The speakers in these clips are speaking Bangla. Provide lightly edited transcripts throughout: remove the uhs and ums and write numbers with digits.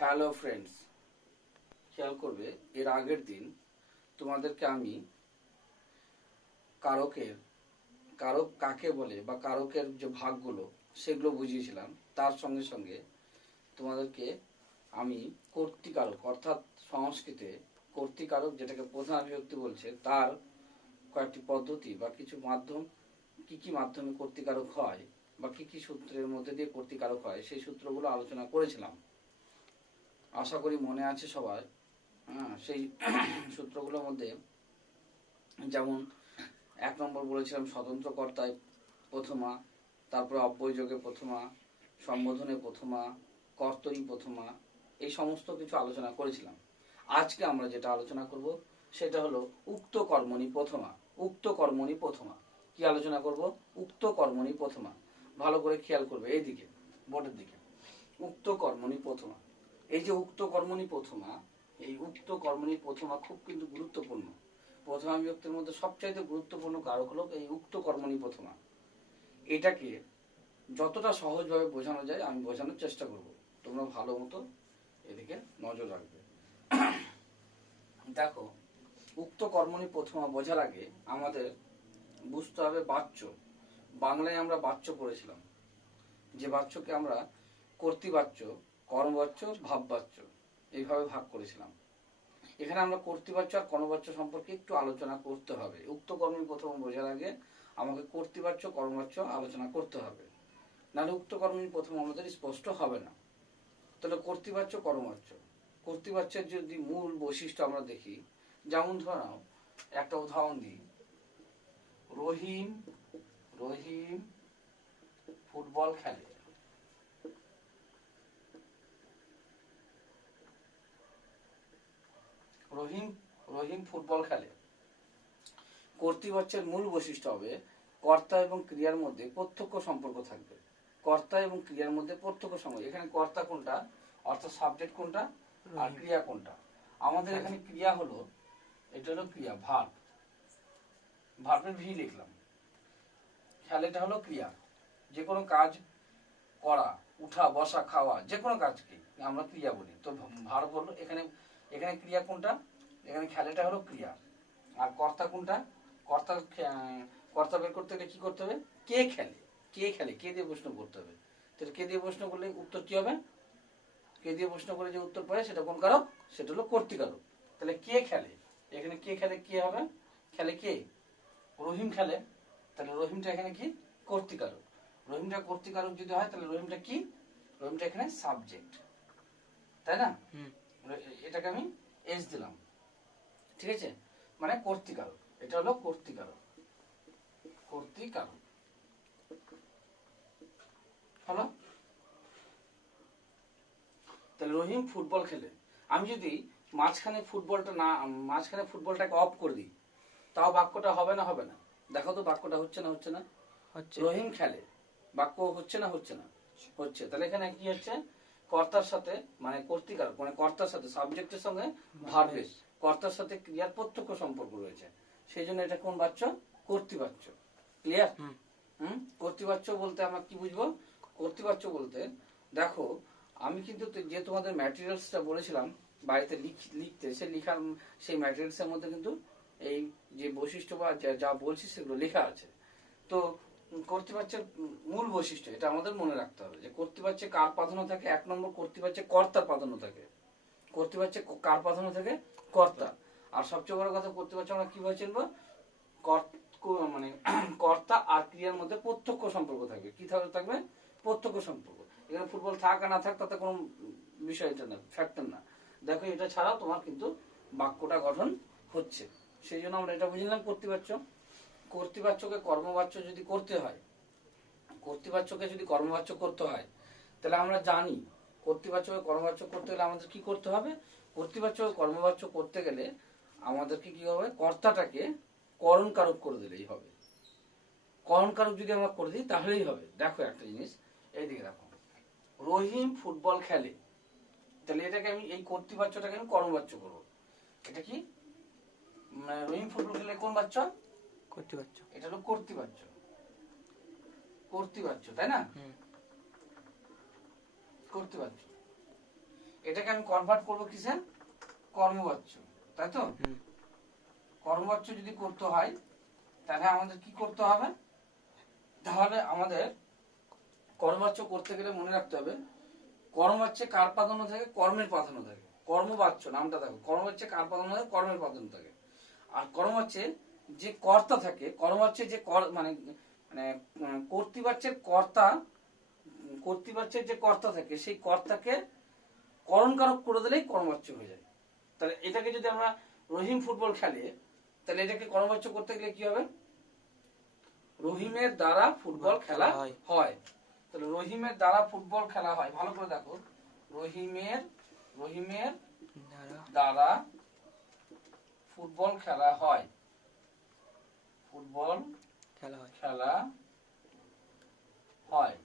হ্যালো ফ্রেন্ডস, খেয়াল করবে এর আগের দিন তোমাদেরকে আমি কারক কাকে বলে বা কারকের যে ভাগগুলো সেগুলো বুঝিয়েছিলাম। তার সঙ্গে সঙ্গে তোমাদেরকে আমি কর্তৃকারক অর্থাৎ সংস্কৃতে কর্তৃকারক যেটাকে প্রধান বিভক্তি বলছে তার কয়েকটি পদ্ধতি বা কিছু মাধ্যম, কি মাধ্যমে কর্তৃকারক হয় বা কি সূত্রের মধ্যে দিয়ে কর্তৃকারক হয় সেই সূত্রগুলো আলোচনা করেছিলাম। আশা করি মনে আছে সবার। সেই সূত্রগুলোর মধ্যে যেমন 1 নম্বর বলেছিলাম স্বতন্ত্র কর্তায় প্রথমা, তারপরে অব্যয়যোগে প্রথমা, সম্বোধনে প্রথমা, কর্তরি প্রথমা, এই সমস্ত কিছু আলোচনা করেছিলাম। আজকে আমরা যেটা আলোচনা করব সেটা হলো উক্ত কর্মণি প্রথমা। উক্ত কর্মণি প্রথমা কি আলোচনা করব? উক্ত কর্মণি প্রথমা। ভালো করে খেয়াল করবে এইদিকে, বোর্ডের দিকে। উক্ত কর্মণি প্রথমা, এই যে উক্ত কর্মণি প্রথমা, এই উক্ত কর্মণি প্রথমা খুব কিন্তু গুরুত্বপূর্ণ। প্রথমা বিভক্তির মধ্যে সবচাইতে গুরুত্বপূর্ণ কারক হলো এই উক্ত কর্মণি প্রথমা। এটাকে যতটা সহজভাবে বোঝানো যায় আমি বোঝানোর চেষ্টা করব, তোমরা ভালো মতো এদিকে নজর রাখবে। দেখো, উক্ত কর্মণি প্রথমা বোঝার আগে আমাদের বুঝতে হবে বাচ্য। বাংলায় আমরা বাচ্য পড়েছিলাম, যে বাচ্যকে আমরা কর্তৃবাচ্য, কর্মবাচ্য, ভাববাচ্য এইভাবে ভাগ করেছিলাম। এখানে আমরা কর্তৃবাচ্য আর কর্মবাচ্য সম্পর্কে একটু আলোচনা করতে হবে। উক্ত কর্মী প্রথম বোঝার আগে আমাকে কর্তৃবাচ্য, কর্মবাচ্য আলোচনা করতে হবে, নাহলে উক্ত কর্মী প্রথম আমাদের স্পষ্ট হবে না। তাহলে কর্তৃবাচ্য, কর্মবাচ্য। কর্তৃবাচ্যের যদি মূল বৈশিষ্ট্য আমরা দেখি, যেমন ধরো একটা উদাহরণ দিই, রহিম রহিম ফুটবল খেলে। রহিম ফুটবল খেলে। কর্তৃবাচ্যের মূল বৈশিষ্ট্য হবে কর্তা এবং ক্রিয়ার মধ্যে প্রত্যক্ষ সম্পর্ক থাকবে। কর্তা এবং ক্রিয়ার মধ্যে প্রত্যক্ষ সম্পর্ক। এখানে কর্তা কোনটা অর্থাৎ সাবজেক্ট কোনটা আর ক্রিয়া কোনটা? আমাদের এখানে ক্রিয়া হলো, এটা হলো ক্রিয়া, ভার্ব, ভার্বের ভি লিখলাম। খেলেটা হলো ক্রিয়া, যে কোনো কাজ করা, উঠা, বসা, খাওয়া, যে কোনো কাজকে আমরা ক্রিয়া বলি। তো ভার্ব হলো এখানে, এখানে ক্রিয়া কোনটা? এখানে খেলেটা হলো ক্রিয়া। আর কর্তা কোনটা? কর্তা বের করতে গেলে কি করতে হবে? কে খেলে, কে খেলে, কে দিয়ে প্রশ্ন করতে হবে। তাহলে কে দিয়ে প্রশ্ন করলে উত্তর কি হবে? কে দিয়ে প্রশ্ন করে যে উত্তর পায় সেটা কোন কারক? সেটা হলো কর্তৃকারক। তাহলে কে খেলে, এখানে কে খেলে, কে হবে? খেলে কে? রহিম খেলে। তাহলে রহিমটা এখানে কি? কর্তৃকারক। রহিমটা কর্তৃকারক যদি হয় তাহলে রহিমটা কি? রহিমটা এখানে সাবজেক্ট, তাই না? এটাকে আমি এস দিলাম, ঠিক আছে? মানে কর্তৃকারক, এটা হলো কর্তৃকারক। কর্তৃকারক হলো। তাহলে রহিম ফুটবল খেলে। আমি যদি মাঝখানে ফুটবলটাকে অফ করে দিই, তাও বাক্যটা হবে না? হবে না? দেখো তো বাক্যটা হচ্ছে না? হচ্ছে না? রহিম খেলে, বাক্য হচ্ছে না? হচ্ছে না? হচ্ছে। তাহলে এখানে কি হচ্ছে? কর্তার সাথে, মানে কর্তৃকারক, মানে কর্তার সাথে, সাবজেক্টের সঙ্গে ভার্বের, কর্তার সাথে ক্রিয়ার প্রত্যক্ষ সম্পর্ক রয়েছে। সেই জন্য এটা কোন বাচ্য? কর্তৃবাচ্য। ক্লিয়ার? কর্তৃবাচ্য বলতে আমরা কি বুঝবো? কর্তৃবাচ্য বলতে, দেখো আমি কিন্তু যে তোমাদের ম্যাটেরিয়ালসটা বলেছিলাম বাড়িতে লিখতে, সেই ম্যাটেরিয়ালসের মধ্যে কিন্তু এই যে বৈশিষ্ট্য বা যা বলছি সেগুলো লেখা আছে। তো কর্তৃবাচ্যের মূল বৈশিষ্ট্য এটা আমাদের মনে রাখতে হবে, যে কর্তৃবাচ্যে কার প্রাধান্য থাকে? 1 নম্বর কর্তৃবাচ্যে কর্তার প্রাধান্য থাকে। কর্তৃবাচ্যে কার প্রাধান্য থাকে? কর্তা। আর সবচেয়ে বড় কথা, কর্তৃবাচ্য আমরা কিভাবে চিনবো? মানে কর্তা আর ক্রিয়ার মধ্যে প্রত্যক্ষ সম্পর্ক থাকবে। কি থাকবে? প্রত্যক্ষ সম্পর্ক। এখানে ফুটবল থাক আর না থাক তাতে কোনো বিষয় এটা না, ফ্যাক্টর না। দেখো এটা ছাড়াও তোমার কিন্তু বাক্যটা গঠন হচ্ছে। সেই জন্য আমরা এটা বুঝলাম কর্তৃবাচ্য। কর্তৃবাচ্যকে কর্মবাচ্য যদি করতে হয়, কর্তৃবাচ্যকে যদি কর্মবাচ্য করতে হয়, তাহলে আমরা জানি কর্তৃবাচ্যকে কর্মবাচ্য করতে গেলে আমাদের কি করতে হবে? কর্তৃবাচ্যকে কর্মবাচ্য করতে গেলে আমাদেরকে কি হবে? কর্তাটাকে করণ কারক করে দিলেই হবে। করণ কারক যদি আমরা করে দিই তাহলেই হবে। দেখো একটা জিনিস এইদিকে দেখো, রহিম ফুটবল খেলে। তাহলে এটাকে আমি, এই কর্তৃবাচ্যটাকে আমি কর্মবাচ্য করবো। এটা কি? রহিম ফুটবল খেলে কোন বাচ্য? কর্তৃবাচ্য। এটা হলো কর্তৃবাচ্য। কর্তৃবাচ্য, তাই না? কর্তৃবাচ্য। এটাকে আমি কনভার্ট করবো কিসে? কর্মবাচ্য, তাই তো? কর্মবাচ্য যদি করতে হয় তাহলে আমাদের কি করতে হবে? তাহলে আমাদের কর্মবাচ্য করতে গেলে মনে রাখতে হবে কর্মবাচ্যে কার প্রাধান্য থাকে? কর্মের প্রাধান্য থাকে। কর্মবাচ্য নামটা দেখো, কর্মবাচ্যে কার প্রাধান্য থাকে? কর্মের প্রাধান্য থাকে। আর কর্মবাচ্যে যে কর্তা থাকে, কর্মবাচ্যে যে মানে মানে কর্তৃবাচ্যের কর্তা, কর্তৃবাচ্যের যে কর্তা থাকে সেই কর্তাকে করণকারক করে দিলেই কর্মবাচ্য হয়ে যায়। তাহলে এটাকে যদি আমরা রহিম ফুটবল খেলে তাহলে এটাকে কর্মবাচ্য করতে গেলে কি হবে? রহিমের দ্বারা ফুটবল খেলা হয়। তাহলে রহিমের দ্বারা ফুটবল খেলা হয়, ভালো করে দেখো, রহিমের দ্বারা ফুটবল খেলা হয়, ফুটবল খেলা হয়,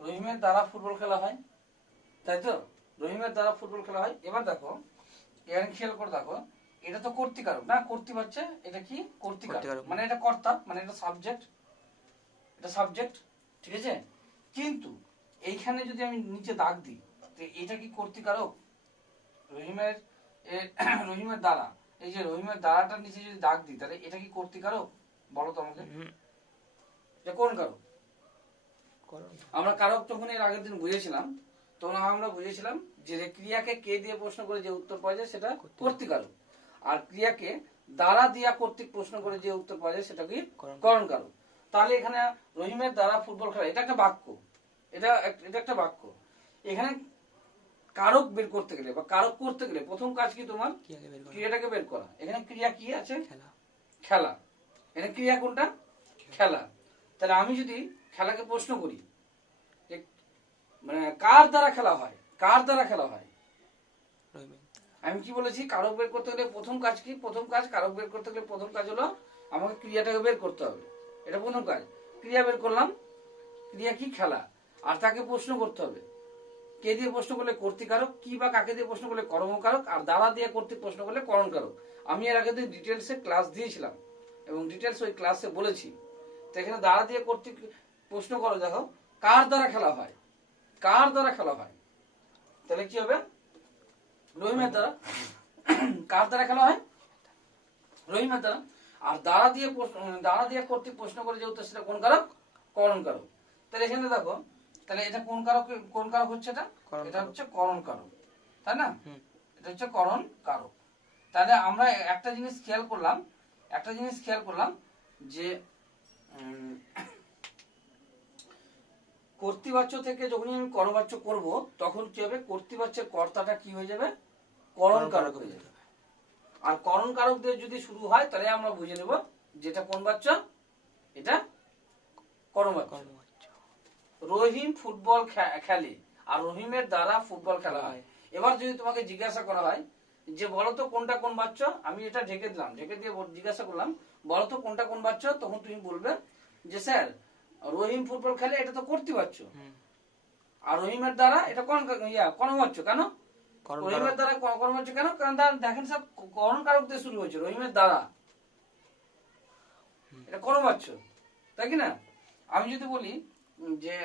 রহিমের দ্বারা ফুটবল খেলা হয়, তাই তো? রহিমের দ্বারা ফুটবল খেলা হয়। এবার দেখো, এর খেয়াল করে দেখো, এটা তো কর্তৃকারক না, কর্তৃবাচ্য, এটা কি? কর্তৃকারক, মানে এটা কর্তা, মানে এটা সাবজেক্ট, এটা সাবজেক্ট, ঠিক আছে? কিন্তু এইখানে যদি আমি নিচে দাগ দিই, এটা কি কর্তৃকারক? রহিমের দ্বারা, এই যে রহিমের দ্বারাটার নিচে যদি দাগ দিই তাহলে এটা কি কর্তৃকারক? বলো তো আমাকে, এটা কোন কারক? আমরা কারক যখন এর আগের দিন বুঝেছিলাম তখন আমরা বুঝেছিলাম যে ক্রিয়াকে কে দিয়ে প্রশ্ন করে যে উত্তর পাওয়া যায় সেটা কর্তৃকারক, আর ক্রিয়াকে দ্বারা দিয়া কর্তৃক প্রশ্ন করে যে উত্তর পাওয়া যায় সেটা কি? করণকারক। তাহলে এখানে রহিমের দ্বারা ফুটবল খেলা, এটা একটা বাক্য, এটা একটা বাক্য। এখানে কারক বের করতে গেলে বা কারক করতে গেলে প্রথম কাজ কি তোমার? ক্রিয়াটাকে বের করা। এখানে ক্রিয়া কি আছে? খেলা। এখানে ক্রিয়া কোনটা? খেলা। তাহলে আমি যদি খেলাকে প্রশ্ন করি মানে কার দ্বারা খেলা হয়, কার দ্বারা খেলা হয়, আমি কি বলেছি? কারক বের করতে গেলে প্রথম কাজ কি? প্রথম কাজ কারক বের করতে গেলে প্রথম কাজ হলো আমাকে ক্রিয়াটাকে বের করতে হবে, এটা প্রথম কাজ। ক্রিয়া বের করলাম, ক্রিয়া কি? খেলা। আর তাকে প্রশ্ন করতে হবে, কে দিয়ে প্রশ্ন করলে কর্তৃকারক, কি বা কাকে দিয়ে প্রশ্ন করলে কর্মকারক, আর দ্বারা দিয়ে কর্তৃক প্রশ্ন করলে করণকারক। আমি এর আগে ডিটেলসে ক্লাস দিয়েছিলাম এবং ডিটেলস ওই ক্লাসে বলেছি। তো এখানে দ্বারা দিয়ে কর্তৃক প্রশ্ন করো, দেখো কার দ্বারা খেলা হয়, কার দ্বারা খেলা হয়, তাহলে কি হবে? রহিমের দ্বারা। কার দ্বারা খেলা হয়? রহিমের দ্বারা। আর দ্বারা দিয়ে কর্তৃক প্রশ্ন করে যে উত্তর সেটা কোন কারক? করণকারক। তাহলে এখানে দেখো, তাহলে এটা কোন কারক? কোন কারক হচ্ছে এটা? এটা হচ্ছে করণকারক, তাই না? এটা হচ্ছে করণকারক। তাহলে আমরা একটা জিনিস খেয়াল করলাম যে কর্তৃবাচ্য থেকে যখনই আমি করবাচ্য করব তখন কি হবে? কর্তৃবাচ্যের কর্তাটা কি হয়ে যাবে? করণকারক হয়ে যাবে। আর করণকারক দিয়ে যদি শুরু হয় তাহলে আমরা বুঝে নেব যেটা কোন বাচ্য? এটা করণবাচ্য। রহিম ফুটবল খেলে আর রহিমের দ্বারা ফুটবল খেলা হয়। এবার যদি তোমাকে জিজ্ঞাসা করা হয় যে বলতো কোনটা কোন বাচ্য, আমি এটা ঢেকে দিলাম, ঢেকে দিয়ে জিজ্ঞাসা করলাম বলতো কোনটা কোন বাচ্য, তখন তুমি বলবে যে স্যার রহিম ফুটবল খেলে, এটা তো কর্তৃবাচ্য, আর রহিমের দ্বারা এটা করণবাচ্য। কেন রহিমের দ্বারা করণবাচ্য? কেন? কারণ দেখেন স্যার করণকারক দিয়ে শুরু হয়েছে, রহিমের দ্বারা, এটা করণবাচ্য, তাই কি না? আমি যদি বলি যে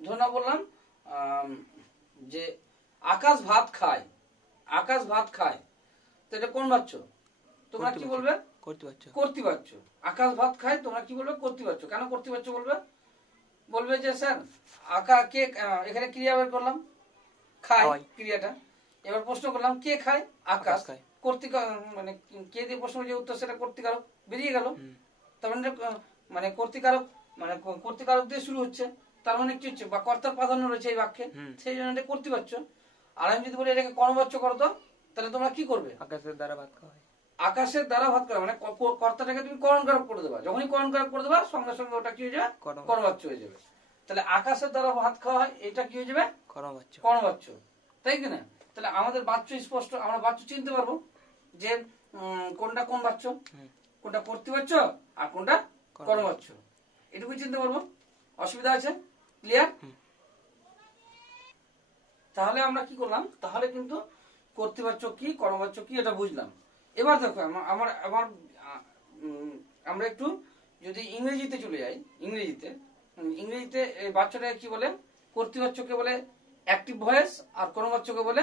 ধরুন বললাম যে আকাশ ভাত খায়, আকাশ ভাত খায়, তো এটা কোন বাচ্য? তোমরা কি বলবে? কর্তৃবাচ্য। আকাশ ভাত খায়, তোমরা কি বলবে? কর্তৃবাচ্য। কেন কর্তৃবাচ্য বলবে? বলবে যে স্যার কে, এখানে ক্রিয়া বের করলাম, খায় ক্রিয়াটা, এবার প্রশ্ন করলাম কে খায়? আকাশ। কর্তৃক মানে কে দিয়ে প্রশ্ন যে উত্তর সেটা কর্তৃকারক বেরিয়ে গেল। তার মানে কর্তৃকারক, মানে কর্তৃকারক দিয়ে শুরু হচ্ছে, তার মানে কি হচ্ছে? বা কর্তার প্রাধান্য রয়েছে এই বাক্যে, সেই জন্য এটা কর্তৃবাচ্য। আর আমি যদি বলি এটাকে করণবাচ্য করো তো, তাহলে তোমরা কি করবে? আকাশের দ্বারা ভাত খাওয়া, আকাশের দ্বারা ভাত খাওয়া, মানে কর্তাটাকে তুমি করণকারক করে দেবা। যখনই করণকারক করে দেবা সঙ্গে সঙ্গে ওটা কি হয়ে যাবে? করণবাচ্য হয়ে যাবে। তাহলে আকাশের দ্বারা ভাত খাওয়া হয়, এটা কি হয়ে যাবে? করণবাচ্য, তাই কি না? তাহলে আমাদের বাচ্য স্পষ্ট, আমরা বাচ্য চিনতে পারবো যে কোনটা কোন বাচ্য, কোনটা কর্তৃবাচ্য আর কোনটা করণবাচ্য, এটুকুই চিনতে পারবো। অসুবিধা আছে? ক্লিয়ার? তাহলে আমরা কি করলাম? তাহলে কিন্তু কর্তৃবাচ্য কি করণবাচ্য কি এটা বুঝলাম। এবার দেখো আমার আমরা একটু যদি ইংরেজিতে চলে যাই, ইংরেজিতে বাচ্চাটাকে কি বলে? কর্তৃবাচ্যকে বলে অ্যাক্টিভ ভয়েস আর কোনো বাচ্চাকে বলে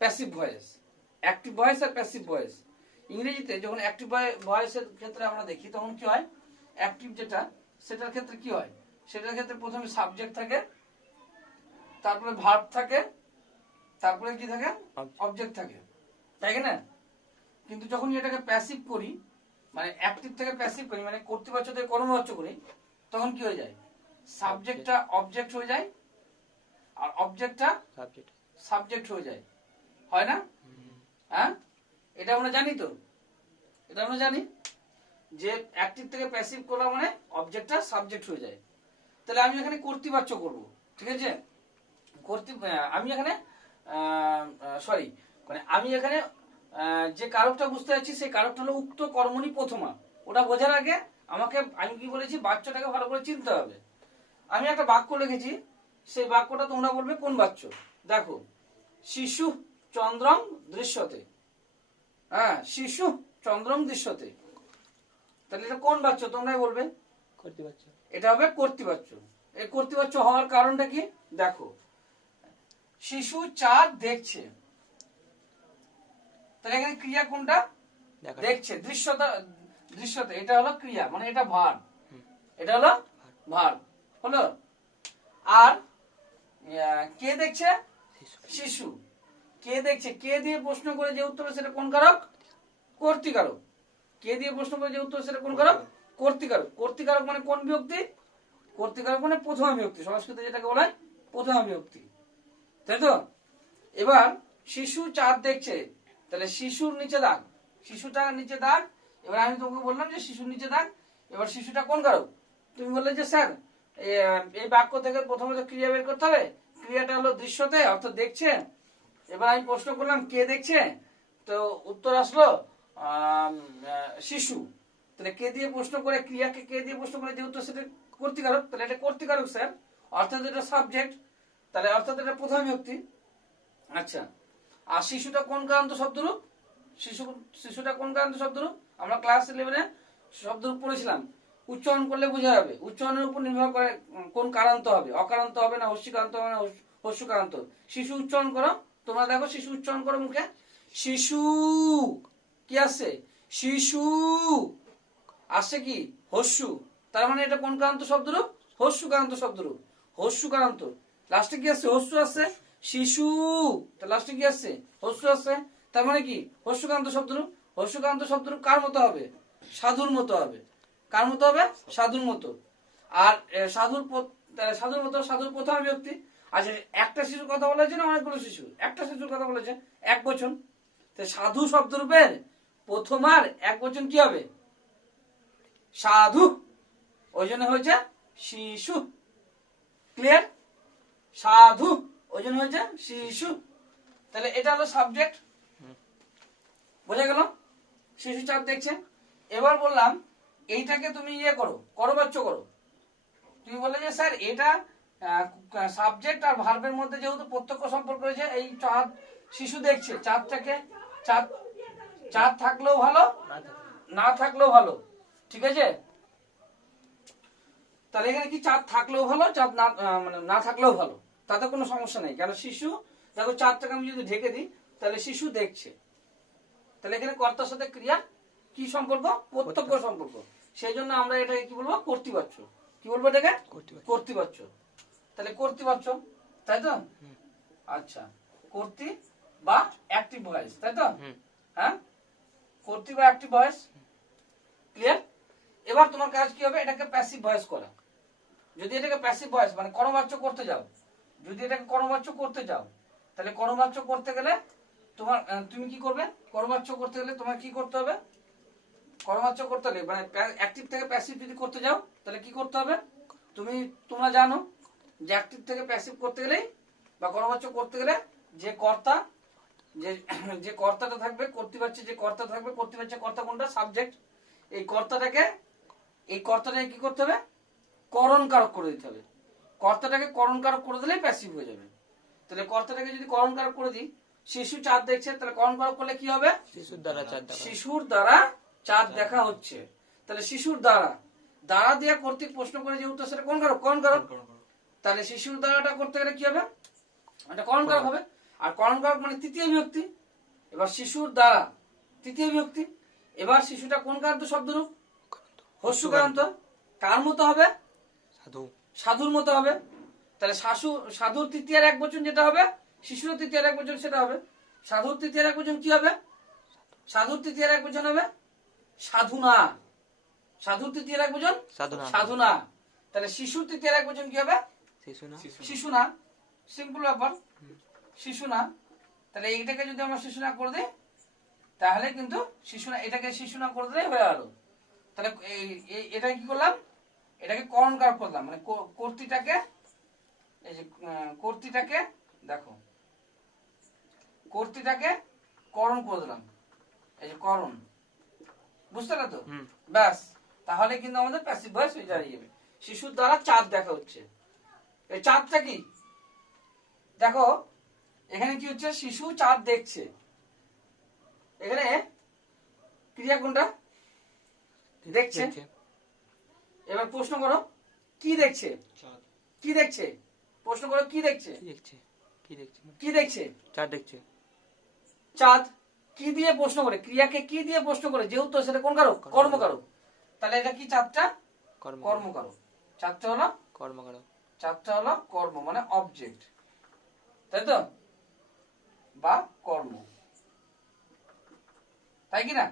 প্যাসিভ ভয়েস। অ্যাক্টিভ ভয়েস আর প্যাসিভ ভয়েস। ইংরেজিতে যখন অ্যাক্টিভ ভয়েসের ক্ষেত্রে আমরা দেখি তখন কি হয়, অ্যাক্টিভ যেটা সেটার ক্ষেত্রে কি হয়, সেটার ক্ষেত্রে প্রথমে সাবজেক্ট থাকে, তারপরে ভার্ব থাকে, তারপরে কি থাকে, অবজেক্ট থাকে, তাই না? কিন্তু যখন এটাকে প্যাসিভ করি, মানে অ্যাক্টিভ থেকে প্যাসিভ করি, মানে কর্তৃবাচ্য থেকে কর্মবাচ্য করি, তখন কি হয়ে যায়, সাবজেক্টটা অবজেক্ট হয়ে যায় আর অবজেক্টটা সাবজেক্ট হয়ে যায়, হয় না? হ্যাঁ, এটা আমরা জানি তো, এটা আমরা জানি যে অ্যাক্টিভ থেকে প্যাসিভ করা মানে অবজেক্টটা সাবজেক্ট হয়ে যায়। তাহলে আমি এখানে কর্তৃবাচ্য করব, ঠিক আছে? আমি এখানে মানে আমি এখানে যে কারকটা বুঝতে যাচ্ছি সেই কারকটা হলো উক্ত কর্মণি প্রথমা। ওটা বোঝার আগে আমি কি বলেছি, বাচ্চাটাকে ভালো করে চিনতে হবে। আমি একটা বাক্য লিখেছি, সেই বাক্যটা তোমরা বলবে কোন বাচ্য। দেখো, শিশু চন্দ্রম দৃশ্যতে, হ্যাঁ, শিশু চন্দ্রম দৃশ্যতে, তাহলে এটা কোন বাচ্য তোমরাই বলবে, কর্তৃবাচ্য। এটা হবে কর্তৃবাচ্য। এই কর্তৃবাচ্য হওয়ার কারণটা কি, দেখো, শিশু চাঁদ দেখছে, তাহলে এখানে ক্রিয়া কোনটা, দেখছে, দৃশ্যতে, এটা হলো ক্রিয়া, মানে এটা ভার্ব, এটা হলো ভার্ব হলো। আর কে দেখছে, শিশু, কে দেখছে, কে দিয়ে প্রশ্ন করে যে উত্তর সেটা কোন কারক, কর্তৃকারক। কে দিয়ে প্রশ্ন করে যে উত্তর সেটা কোন কারক, কর্তৃকারক। কর্তৃকারক মানে কোন বিভক্তি, কর্তৃকারক মানে প্রথমা বিভক্তি, সংস্কৃতে যেটাকে বলা হয় প্রথমা বিভক্তি, তাই তো? এবার শিশু চাঁদ দেখছে, তাহলে শিশুর নিচে দাগ, শিশুটা নিচে দাগ। এবার আমি তোমাকে বললাম যে শিশুর নিচে দাগ, এবার শিশুটা কোন কারক, তুমি বললে যে স্যার এই বাক্য থেকে প্রথমে তো ক্রিয়া বের করতে হবে, ক্রিয়াটা হলো দৃশ্যতে অর্থাৎ দেখছে। এবার আমি প্রশ্ন করলাম কে দেখছে, তো উত্তর আসলো শিশু। তাহলে কে দিয়ে প্রশ্ন করে, ক্রিয়াকে কে দিয়ে প্রশ্ন করে যে উত্তর সেটা কর্তৃকারক, তাহলে এটা কর্তৃকারক স্যার, অর্থাৎ এটা সাবজেক্ট, তাহলে অর্থাৎ এটা প্রথম বিভক্তি। আচ্ছা, আর শিশুটা কোন কারান্ত শব্দরূপ, শিশুটা কোন কারান্ত শব্দরূপ, আমরা ক্লাস 11-এ শব্দরূপ পড়েছিলাম। উচ্চারণ করলে বোঝা যাবে, উচ্চারণের উপর নির্ভর করে কোন কারান্ত হবে, অকারান্ত হবে না হস্যিকারান্ত হবে না হস্যকারান্ত। শিশু উচ্চারণ করো, তোমরা দেখো শিশু উচ্চারণ করো মুখে, শিশু কি আসছে, শিশু আসছে কি, হস্যু, তার মানে এটা কোন কারান্ত শব্দরূপ, হস্যকারান্ত শব্দরূপ, হস্যকারান্ত। লাস্টে কি আসছে, হস্য আসছে, শিশু, তার লাস্টে কি আসছে, হস্য আসছে, তার মানে কি হস্যকারান্ত শব্দরূপ। হস্যকারান্ত শব্দরূপ কার মতো হবে, সাধুর মতো হবে, কার মতো হবে, সাধুর মতো। আর সাধুর মতো, সাধুর প্রথম বিভক্তি। আচ্ছা, একটা শিশুর কথা বলা হয়েছে না অনেকগুলো শিশু, একটা শিশুর কথা বলেছে, এক বচন। সাধু শব্দরূপের প্রথমার এক বচন কি হবে, সাধু, ওই জন্য হয়েছে শিশু। ক্লিয়ার, সাধু ওই জন্য হয়েছে শিশু। তাহলে এটা হলো সাবজেক্ট, বোঝা গেল, শিশু চাঁদ দেখছে। এবার বললাম এইটাকে তুমি করো, করবাচ্য করো। তুমি বললে যে স্যার এটা সাবজেক্ট আর ভার্বের মধ্যে যেহেতু প্রত্যক্ষ সম্পর্ক রয়েছে, এই চাঁদ শিশু দেখছে, চাঁদটাকে চাঁদ থাকলেও ভালো না থাকলেও ভালো, ঠিক আছে? তাহলে এখানে কি চাঁদ থাকলেও ভালো, চাঁদ না মানে না থাকলেও ভালো, তাতে কোনো সমস্যা নেই। কেন শিশু, দেখো চাঁদটাকে আমি যদি ঢেকে দিই তাহলে শিশু দেখছে, তাহলে এখানে কর্তার সাথে ক্রিয়া কি সম্পর্ক, প্রত্যক্ষ সম্পর্ক। সেই জন্য আমরা এটাকে কি বলবো, কর্তৃবাচ্য। কি বলবো এটাকে, কর্তৃবাচ্য। তাহলে কর্তৃবাচ্য, তাই তো? আচ্ছা, কর্তৃ বা অ্যাক্টিভ ভয়েস, তাই তো? হ্যাঁ, কর্তৃ বা অ্যাক্টিভ ভয়েস, ক্লিয়ার। এবার তোমার কাজ কি হবে, এটাকে প্যাসিভ ভয়েস করা। যদি এটাকে প্যাসিভ ভয়েস মানে কর্মবাচ্য করতে যাও, যদি এটাকে কর্মবাচ্য করতে যাও, তাহলে কর্মবাচ্য করতে গেলে তুমি কি করবে, কর্মবাচ্য করতে গেলে তোমার কি করতে হবে, কর্মবাচ্য করতে গেলে মানে অ্যাক্টিভ থেকে প্যাসিভ যদি করতে যাও তাহলে কি করতে হবে, তোমরা জানো যে অ্যাক্টিভ থেকে প্যাসিভ করতে গেলেই বা কর্মবাচ্য করতে গেলে যে কর্তা, যে কর্তাটা থাকবে, কর্তৃবাচ্যে যে কর্তা থাকবে, কর্তৃবাচ্যে কর্তা কোনটা, সাবজেক্ট। এই কর্তাটাকে কি করতে হবে, করণ কারক করে দিতে হবে। কর্তাটাকে করণ কারক করে দিলেই প্যাসিভ হয়ে যাবে। তাহলে কর্তাটাকে যদি করণ কারক করে দিই, শিশু চাঁদ দেখছে, তাহলে করণ কারক করলে কি হবে, শিশুর দ্বারা চাঁদ দেখা হচ্ছে। তাহলে শিশুর দ্বারা দিয়ে কর্তৃক প্রশ্ন করে যে উত্তর সেটা কোন কারক, করণ কারক। তাহলে শিশুর দ্বারাটা করতে গেলে কি হবে, এটা করণকারক হবে। আর করণকারক মানে তৃতীয় বিভক্তি। এবার শিশুর দ্বারা তৃতীয় বিভক্তি। এবার শিশুটা কোন কারান্ত শব্দরূপ? হস্যকারান্ত। কার মতো হবে? সাধুর মতো হবে। তাহলে সাধুর তৃতীয় এক বচন যেটা হবে, শিশুর তৃতীয় এক বচন সেটা হবে। সাধুর তৃতীয় এক বচন কি হবে? সাধুর তৃতীয় এক বচন হবে সাধুনা। সাধুর তৃতীয় এক বচন সাধুনা। তাহলে শিশুর তৃতীয় এক বচন কি হবে? শিশুনা। সিম্পল ব্যাপার, শিশুনা। তাহলে এইটাকে যদি আমরা শিশুনা করে দিই তাহলে কিন্তু শিশুনা, এটাকে শিশুনা করে দিলেই হয়ে গেল। তাহলে এটা কি করলাম? এটাকে করণকারক করলাম, মানে কর্তৃটাকে, এই যে কর্তৃটাকে দেখো, কর্তৃটাকে করণ করে দিলাম, এই যে করণ, বুঝতে পারলে তো? ব্যাস, তাহলে কিন্তু আমাদের প্যাসিভ ভয়েস হয়ে যাবে। শিশুর দ্বারা চাঁদ দেখা হচ্ছে। এই চাঁদটা কি দেখো, এখানে কি হচ্ছে? শিশু চাঁদ দেখছে। এখানে ক্রিয়া কোনটা? দেখছে। এবার প্রশ্ন করো কি দেখছে? কি দেখছে? প্রশ্ন করো কি দেখছে? কি দেখছে? চাঁদ দেখছে। চাঁদ কি দিয়ে প্রশ্ন করে? ক্রিয়াকে কি দিয়ে প্রশ্ন করে? যেহেতু সেটা কোন কারক? কর্মকারক। তাহলে এটা কি? চাঁদটা কর্মকারক। চাঁদটা হলো কর্মকারক। চাঁদটা হলো কর্ম, মানে অবজেক্ট, তাই তো? বা কর্ম, তাই কি না?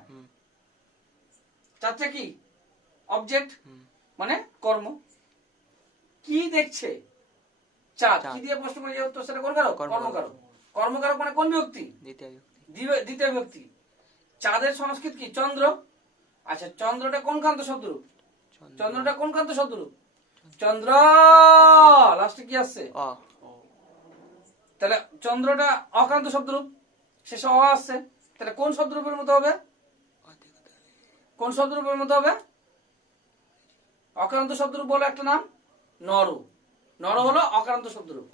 চাঁদটা কি? অবজেক্ট মানে কর্ম। কি দেখছে? চাঁদ কি দিয়ে প্রশ্ন করে? যেহেতু সেটা কোন কারক? কর্মকারক। কর্মকারক মানে কোন বিভক্তি? দ্বিতীয় বিভক্তি। চাঁদের সংস্কৃত কি? চন্দ্র। আচ্ছা, চন্দ্রটা কোন কান্ত শব্দরূপ? চন্দ্রটা কোন কান্ত শব্দরূপ? চন্দ্র। লাস্টে কি আসছে? তাহলে চন্দ্রটা অকান্ত শব্দরূপ, শেষে অ আসছে। তাহলে কোন শব্দরূপের মতো হবে? কোন শব্দরূপের মতো হবে? অকারান্ত শব্দরূপ বলো একটা নাম। নর। নর হলো অকারান্ত শব্দরূপ।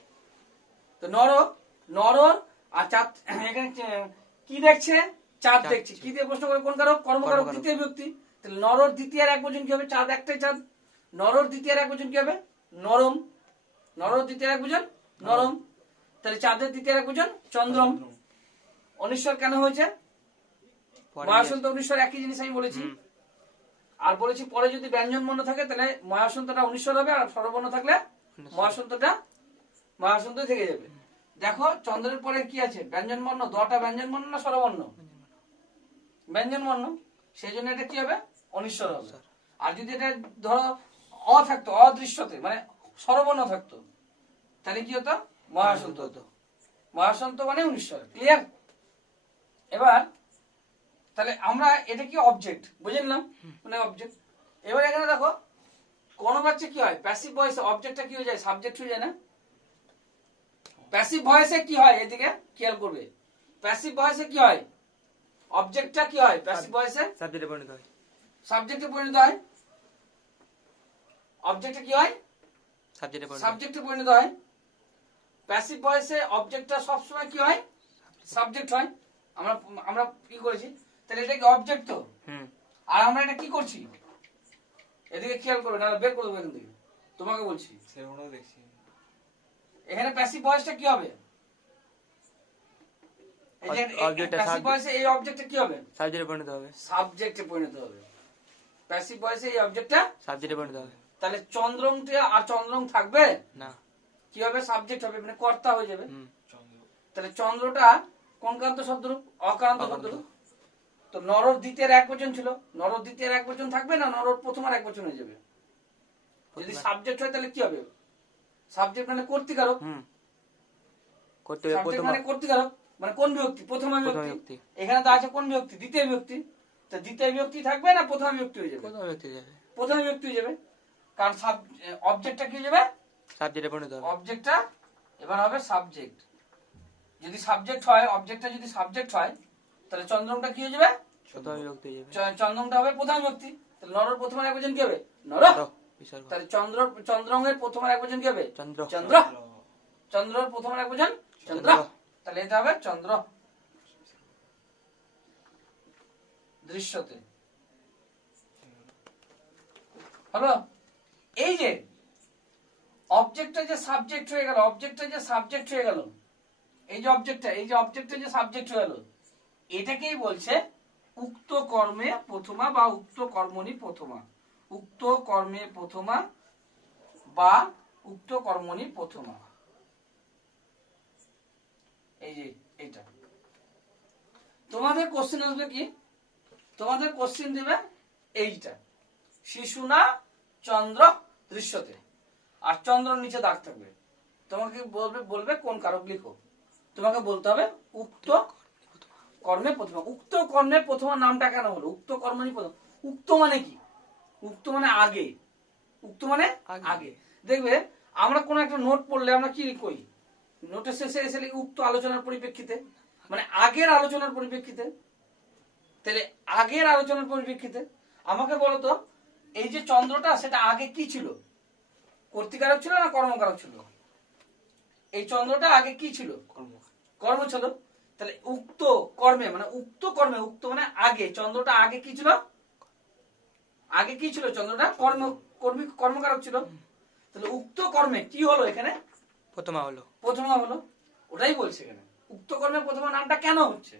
তো নর আর চাঁদ, এখানে কি দেখছে? চাঁদ দেখছে। কি দিয়ে প্রশ্ন করে? কোন কারক? কর্মকারক, দ্বিতীয় বিভক্তি। তাহলে নরর দ্বিতীয় এক বচন কি হবে? চাঁদ একটাই চাঁদ। নরর দ্বিতীয় এক বচন কি হবে? নরম। নরর দ্বিতীয় এক বচন নরম। তাহলে চাঁদের দ্বিতীয় এক বচন চন্দ্রম। অনিশ্বর কেন হয়েছে? মহাসন্ত অনিশ্বর একই জিনিস আমি বলেছি। আর বলেছি পরে যদি ব্যঞ্জন বর্ণ থাকে তাহলে মহাসন্তটা অনিশ্বর হবে, আর স্বরবর্ণ থাকলে মহাসন্ত থেকে যাবে। দেখো চন্দ্রের পরে কি আছে? ব্যঞ্জন বর্ণ। দটা ব্যঞ্জন বর্ণ না স্বরবর্ণ? ব্যঞ্জন বর্ণ, সেই জন্য এটা কি হবে? অনিশ্বর হবে। আর যদি এটা ধরো অ থাকতো, অদৃশ্যতে মানে স্বরবর্ণ থাকতো, তাহলে কি হতো? মহাসন্ত হতো। মহাসন্ত মানে অনিশ্বর। ক্লিয়ার? এবার তাহলে আমরা এটা কি? অবজেক্ট, বুঝে নিলাম, মানে অবজেক্ট। এবার এখানে দেখো কোন বাচ্চা কি হয়? প্যাসিভ ভয়েসে অবজেক্টটা কি হয়ে যায়? সাবজেক্ট হয়ে যায় না? প্যাসিভ ভয়েসে কি হয়? এদিকে খেয়াল করবে। প্যাসিভ ভয়েসে কি হয়? অবজেক্টটা কি হয়? প্যাসিভ ভয়েসে সাবজেক্টে পরিণত হয়। সাবজেক্টে পরিণত হয়। অবজেক্টটা কি হয়? সাবজেক্টে পরিণত হয়। প্যাসিভ ভয়েসে অবজেক্টটা সব সময় কি হয়? সাবজেক্ট হয়। আমরা কি করেছি? তাহলে এটা কি অবজেক্ট তো? আর আমরা এটা কি করছি? এদিকে খেয়াল করবে, না বের করে দেবো এখান থেকে, তোমাকে বলছি। এখানে প্যাসিভ ভয়েসটা কি হবে? প্যাসিভ ভয়েসে এই অবজেক্টটা কি হবে? সাবজেক্টে পরিণত হবে। সাবজেক্টে পরিণত হবে। প্যাসিভ ভয়েসে এই অবজেক্টটা সাবজেক্টে পরিণত হবে। তাহলে চন্দ্রংটা আর চন্দ্রং থাকবে না, কি হবে? সাবজেক্ট হবে, মানে কর্তা হয়ে যাবে। তাহলে চন্দ্রটা কোন কান্ত শব্দরূপ? অকারান্ত শব্দরূপ। তো নরর দ্বিতীয় এক বচন ছিল, নরর দ্বিতীয় এক বচন থাকবে না নরর প্রথমার এক বচন হয়ে যাবে? যদি সাবজেক্ট হয় তাহলে কি হবে? সাবজেক্ট মানে কর্তৃকারক। সাবজেক্ট মানে কর্তৃকারক, মানে কোন বিভক্তি? প্রথমা বিভক্তি। এখানে তো আছে কোন বিভক্তি? দ্বিতীয় বিভক্তি। তো দ্বিতীয় বিভক্তি থাকবে না প্রথমা বিভক্তি হয়ে যাবে? প্রথমা বিভক্তি হয়ে যাবে, কারণ অবজেক্টটা কি হয়ে যাবে? সাবজেক্টে পরিণত হবে। অবজেক্টটা এবার হবে সাবজেক্ট। যদি সাবজেক্ট হয়, অবজেক্টটা যদি সাবজেক্ট হয়, তাহলে চন্দ্রমটা কি হয়ে যাবে? প্রথমা বিভক্তি হয়ে যাবে। চন্দ্রমটা হবে প্রথমা বিভক্তি। তাহলে নরর প্রথমার এক বচন কি হবে? নর। তাহলে চন্দ্রমের প্রথমার এক বচন কি হবে? চন্দ্র। চন্দ্রর প্রথমার এক বচন চন্দ্র। তাহলে এটা হবে চন্দ্র। দৃশ্যতে হলো। এই যে অবজেক্টটা যে সাবজেক্ট হয়ে গেল, অবজেক্টটা যে সাবজেক্ট হয়ে গেল, এই যে অবজেক্টটা যে সাবজেক্ট হয়ে গেল, এটাকেই বলছে উক্ত কর্মে প্রথমা বা উক্ত কর্মণি প্রথমা। উক্ত কর্মে প্রথমা বা উক্ত কর্মণি প্রথমা। এই যে এইটা তোমাদের কোশ্চেন আসবে কি, তোমাদের কোশ্চেন দেবে এইটা, শিশু না চন্দ্র দৃশ্যতে, আর চন্দ্র নিচে দাগ থাকবে। তোমাকে বলবে কোন কারক লিখো, তোমাকে বলতে হবে উক্ত কর্মে প্রথমা। উক্ত কর্মে প্রথমা নামটা কেন হলো উক্ত কর্মণি প্রথম? উক্ত মানে কি? উক্ত মানে আগে। উক্ত মানে আগে। দেখবে আমরা কোন একটা নোট পড়লে আমরা কি কই, নোটের শেষে এসে লিখি উক্ত আলোচনার পরিপ্রেক্ষিতে, মানে আগের আলোচনার পরিপ্রেক্ষিতে। তাহলে আগের আলোচনার পরিপ্রেক্ষিতে আমাকে বলো তো, এই যে চন্দ্রটা সেটা আগে কি ছিল? কর্তৃকারক ছিল না কর্মকারক ছিল? এই চন্দ্রটা আগে কি ছিল? কর্ম ছিল। তাহলে উক্ত কর্মে মানে উক্ত কর্মে, উক্ত মানে আগে, চন্দ্রটা আগে কি ছিল? আগে কি ছিল? চন্দ্রটা কর্মকারক ছিল। তাহলে উক্ত কর্মে কি হলো এখানে? প্রথমা হলো। প্রথমা হলো, ওটাই বলছে এখানে। উক্ত কর্মে প্রথমা নামটা কেন হচ্ছে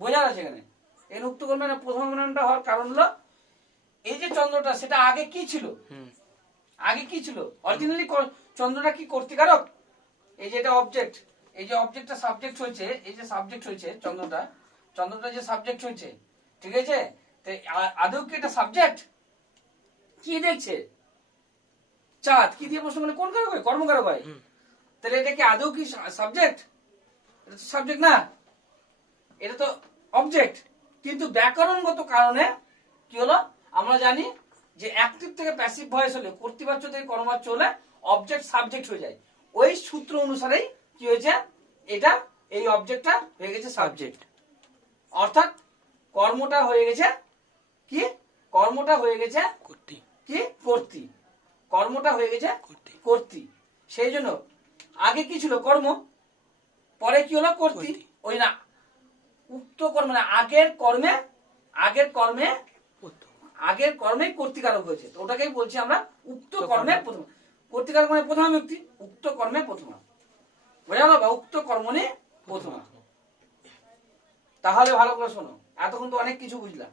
বোঝার আছে এখানে। এই উক্ত কর্মে প্রথমা নামটা হওয়ার কারণ হলো এই যে চন্দ্রটা সেটা আগে কি ছিল? আগে কি ছিল? অরিজিনালি চন্দ্রটা কি কর্তৃকারক? এই যে এটা অবজেক্ট, এই যে অবজেক্টটা সাবজেক্ট হয়েছে, এই যে সাবজেক্ট হয়েছে চন্দ্রটা যে সাবজেক্ট হয়েছে, ঠিক আছে? আদৌ কি এটা সাবজেক্ট? কি দেখছে? চাঁদ। কি দিয়ে প্রশ্ন করলে কোন কারক হয়? কর্মকারক হয়। তাহলে এটা কি আদৌ কি সাবজেক্ট? এটা তো সাবজেক্ট না, এটা তো অবজেক্ট। কিন্তু ব্যাকরণগত কারণে কি হলো, আমরা জানি যে অ্যাক্টিভ থেকে প্যাসিভ ভয়েস হলে, কর্তৃবাচ্য থেকে কর্মবাচ্য হলে অবজেক্ট সাবজেক্ট হয়ে যায়। ওই সূত্র অনুসারেই কি হয়েছে, এটা এই অবজেক্টটা হয়ে গেছে সাবজেক্ট। অর্থাৎ কর্মটা হয়ে গেছে কি? কর্মটা হয়ে গেছে কি? কর্তৃ। কর্মটা হয়ে গেছে কর্তৃ। সেই জন্য আগে কি ছিল? কর্ম, পরে কি হলো? কর্তৃ। ওই না উক্ত কর্ম মানে আগের কর্মে কর্তৃকারক হয়েছে, তো ওটাকেই বলছি আমরা উক্ত কর্মে প্রথমা। কর্তৃকারক মানে প্রথমা ব্যক্তি, উক্ত কর্মে প্রথমা। বোঝা গেল? বা উক্ত কর্মণি প্রথমা। তাহলে ভালো করে শোনো, এতক্ষণ তো অনেক কিছু বুঝলাম।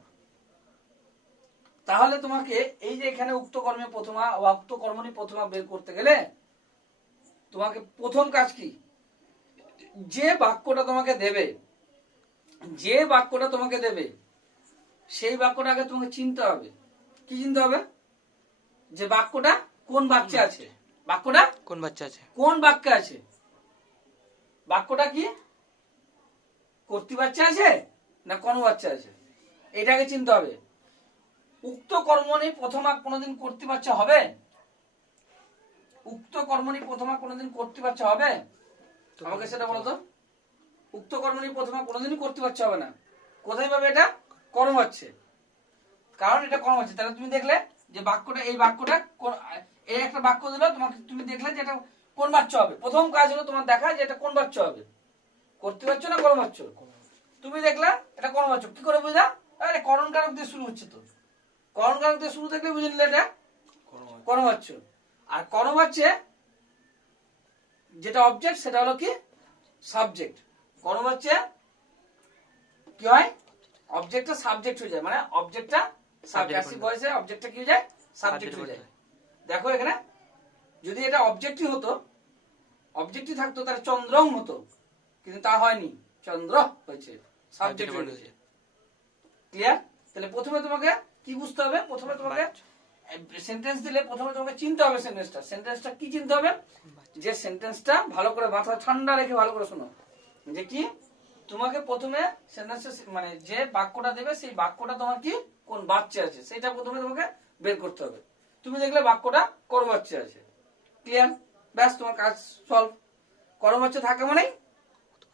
তাহলে তোমাকে এই যে এখানে উক্ত কর্মে প্রথমা বা উক্ত কর্মণি প্রথমা বের করতে গেলে তোমাকে প্রথম কাজ কি, যে বাক্যটা তোমাকে দেবে সেই বাক্যটাকে তোমাকে চিনতে হবে। কি চিনতে হবে? যে বাক্যটা কোন বাক্যে আছে। বাক্যটা কোন বাচ্চা আছে? কোন বাক্যে আছে? বাক্যটা কি কর্তৃবাচ্যে আছে না কর্মবাচ্যে আছে, এটাকে চিনতে হবে। উক্ত কর্মণি প্রথমা কোনোদিন কর্তৃবাচ্য হবে? উক্ত কর্মণি প্রথমা কোনোদিন কর্তৃবাচ্য হবে? আমাকে সেটা বলো তো। উক্ত কর্মণি প্রথমা কোনোদিনই কর্তৃবাচ্য হবে না। কোথায় পাবে এটা? কর্মবাচ্যে। কারণ এটা কর্মবাচ্য। তাহলে তুমি দেখলে যে বাক্যটা, এই বাক্যটা এই একটা বাক্য দিল তোমাকে, তুমি দেখলে যে এটা কোন বাচ্য হবে। প্রথম কাজ হলো তোমার দেখা যে এটা কোন বাচ্য হবে, কর্তৃবাচ্য না কর্মবাচ্য। তুমি দেখলা এটা কর্মবাচ্য, কি করে বুঝলা? আরে করণ কারক দিয়ে শুরু হচ্ছে, তো করণ কারক দিয়ে শুরু থাকলে বুঝে নিলে এটা কর্মবাচ্য। আর কর্মবাচ্যে যেটা অবজেক্ট সেটা হলো কি সাবজেক্ট। কর্মবাচ্যে কি হয়? অবজেক্টটা সাবজেক্ট হয়ে যায়, মানে অবজেক্টটা প্যাসিভ ভয়েসে অবজেক্টটা কি হয়ে যায়? সাবজেক্ট হয়ে যায়। দেখো এখানে যদি এটা অবজেক্টই হতো, অবজেক্টই থাকতো, তাহলে চন্দ্রং হতো, কিন্তু তা হয়নি, চন্দ্র হয়েছে, সাবজেক্ট হয়েছে। ক্লিয়ার? তাহলে প্রথমে তোমাকে কি বুঝতে হবে? প্রথমে তোমাকে সেন্টেন্স দিলে প্রথমে তোমাকে চিনতে হবে সেন্টেন্সটা কি চিনতে হবে? যে সেন্টেন্সটা ভালো করে মাথা ঠান্ডা রেখে ভালো করে শোনো, যে কি তোমাকে প্রথমে সেন্টেন্স মানে যে বাক্যটা দেবে সেই বাক্যটা তোমার কি কোন বাচ্চা আছে সেটা প্রথমে তোমাকে বের করতে হবে। তুমি দেখলে বাক্যটা কর্মবাচ্য আছে, ক্লিয়ার? ব্যাস, তোমার কাজ সলভ। কর্মবাচ্য থাকে মানে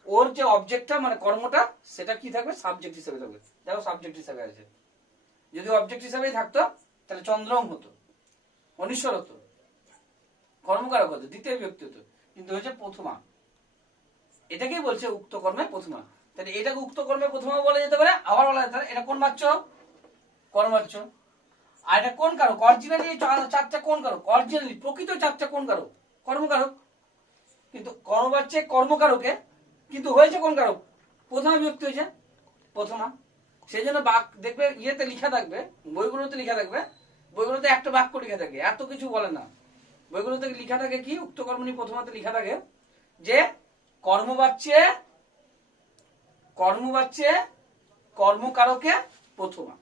ওর যে অবজেক্টটা মানে কর্মটা সেটা কি থাকবে? সাবজেক্ট হিসেবে থাকবে। দেখো সাবজেক্ট হিসেবে আছে। যদি অবজেক্ট হিসেবেই থাকতো তাহলে চন্দ্রং হতো, অনিশ্বর হতো, কর্মকারক হতো, দ্বিতীয় বিভক্তি হতো, কিন্তু হয়েছে প্রথমা। এটাকেই বলছে উক্ত কর্মে প্রথমা। তাহলে এটাকে উক্ত কর্মে প্রথমা বলা যেতে পারে, আবার বলা যেতে পারে এটা কোন বাচ্য? কর্মবাচ্য। আর এটা কোন কারক? অরিজিনালি চারটা কোন কারক? অরিজিনালি প্রকৃত চারটা কোন কারক? কর্মকারক। কিন্তু কর্মবাচ্যে কর্মকারকে কিন্তু হয়েছে কোন কারক? প্রথমা বিভক্তি হয়েছে, প্রথমা। সেই জন্য দেখবে ইয়েতে লিখা থাকবে, বইগুলোতে লিখা থাকবে, বইগুলোতে একটা বাক্য লিখা থাকে, এত কিছু বলে না। বইগুলোতে লিখা থাকে কি, উক্ত কর্মণি প্রথমাতে লিখা থাকে যে কর্মবাচ্যে কর্মকারকে প্রথমা,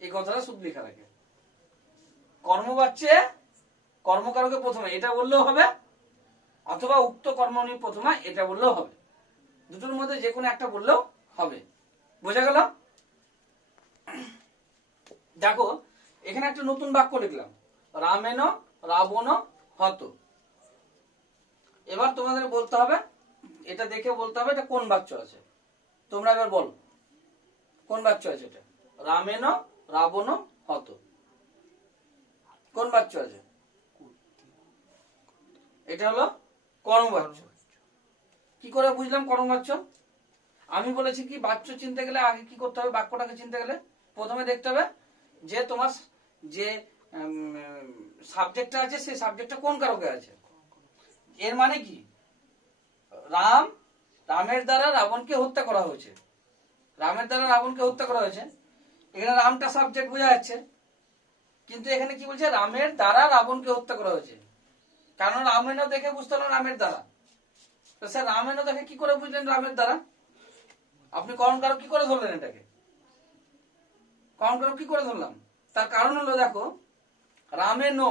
এই কথাটা শুধু লেখা থাকে। কর্মবাচ্যে কর্মকারকে প্রথমা এটা বললেও হবে, অথবা উক্ত কর্মণি প্রথমা এটা বললেও হবে। দুটোর মধ্যে যে কোনো একটা বললেও হবে। বোঝা গেল? দেখো এখানে একটা নতুন বাক্য লিখলাম, রামেন রাবণ হত। এবার তোমাদের বলতে হবে, এটা দেখে বলতে হবে এটা কোন বাচ্য আছে। তোমরা এবার বলো কোন বাচ্য আছে এটা? রামেন রাবণ হত কোন বাচ্য আছে? এটা হলো কর্মবাচ্য। কি করে বুঝলাম কর্মবাচ্য? আমি বলেছি কি, বাচ্য চিনতে গেলে আগে কি করতে হবে? বাক্যটাকে চিনতে গেলে প্রথমে দেখতে হবে যে তোমার যে সাবজেক্টটা আছে সেই সাবজেক্টটা কোন কারকে আছে। এর মানে কি, রামের দ্বারা রাবণকে হত্যা করা হয়েছে। রামের দ্বারা রাবণকে হত্যা করা হয়েছে, এখানে রামটা সাবজেক্ট বোঝা যাচ্ছে, কিন্তু এখানে কি বলছে? রামের দ্বারা রাবণকে হত্যা করা হয়েছে। কারণ রামেনও দেখে বুঝতে হলো রামের দ্বারা। তো স্যার রামেনও দেখে কি করে বুঝলেন রামের দ্বারা? আপনি করণ কারক কি করে ধরলেন এটাকে? করণ কারক কি করে ধরলাম? তার কারণ হলো দেখো, রামেনো,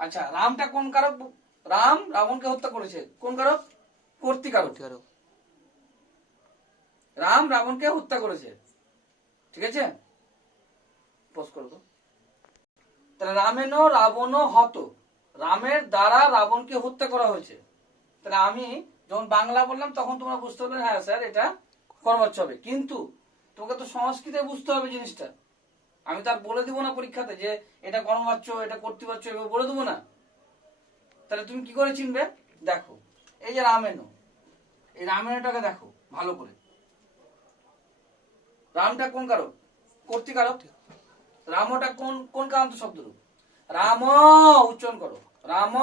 আচ্ছা রামটা কোন কারক? রাম রাবণকে হত্যা করেছে, কোন কারক? কর্তৃকারক। রাম রাবণকে হত্যা করেছে, ঠিক আছে? পোস্ট করবো। তাহলে রামেন রাবণ হত, রামের দ্বারা রাবণকে হত্যা করা হয়েছে। তাহলে আমি যখন বাংলা বললাম তখন তোমরা বুঝতে পারবে হ্যাঁ স্যার এটা কর্মবাচ্য হবে। কিন্তু তোমাকে তো সংস্কৃতে বুঝতে হবে জিনিসটা। আমি তার বলে দিব না পরীক্ষাতে যে এটা কর্মবাচ্য, এটা কর্তৃবাচ্য, এভাবে বলে দেবো না। তাহলে তুমি কি করে চিনবে? দেখো এই যে রামেন, এই রামেনটাকে দেখো ভালো করে। রামটা কোন কারক? কর্তৃকারক। রামটা কোন কোন কান্ত শব্দরূপ? রাম, উচ্চারণ করো, রাম